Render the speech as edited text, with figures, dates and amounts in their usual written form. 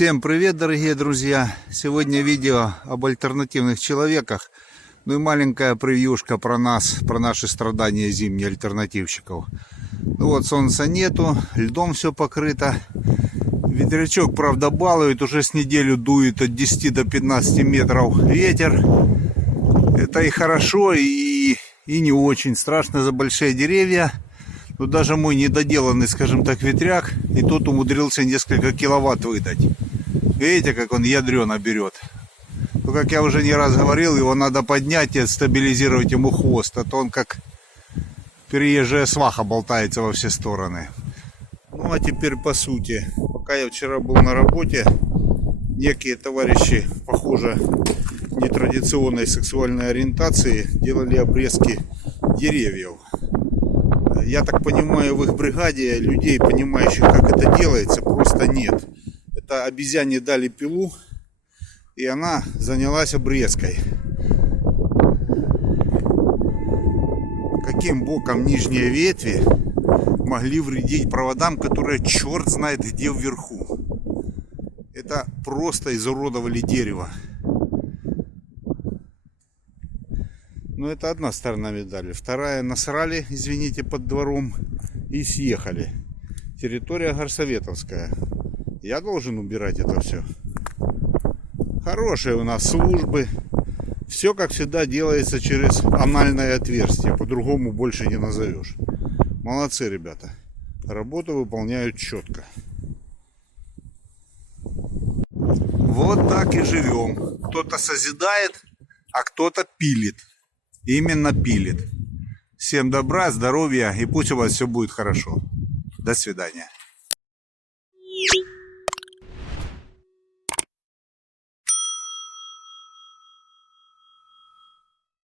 Всем привет, дорогие друзья! Сегодня видео об альтернативных человеках. Ну и маленькая превьюшка про нас, про наши страдания зимние альтернативщиков. Ну вот, солнца нету, льдом все покрыто. Ветрячок, правда, балует, уже с неделю дует от 10 до 15 метров ветер. Это и хорошо, и не очень. Страшно за большие деревья. Но даже мой недоделанный, скажем так, ветряк, и тот умудрился несколько киловатт выдать. Видите, как он ядрено берет. Ну, как я уже не раз говорил, его надо поднять и стабилизировать ему хвост. А то он как переезжая сваха болтается во все стороны. Ну, а теперь по сути. Пока я вчера был на работе, некие товарищи, похоже, нетрадиционной сексуальной ориентации, делали обрезки деревьев. Я так понимаю, в их бригаде людей, понимающих, как это делается, просто нет. Это обезьяне дали пилу, и она занялась обрезкой. Каким боком нижние ветви могли вредить проводам, которые черт знает где вверху? Это просто изуродовали дерево. Но это одна сторона медали. Вторая, насрали, извините, под двором и съехали. Территория горсоветовская. Я должен убирать это все. Хорошие у нас службы. Все, как всегда, делается через анальное отверстие. По-другому больше не назовешь. Молодцы, ребята. Работу выполняют четко. Вот так и живем. Кто-то созидает, а кто-то пилит. Именно пилит. Всем добра, здоровья и пусть у вас все будет хорошо. До свидания.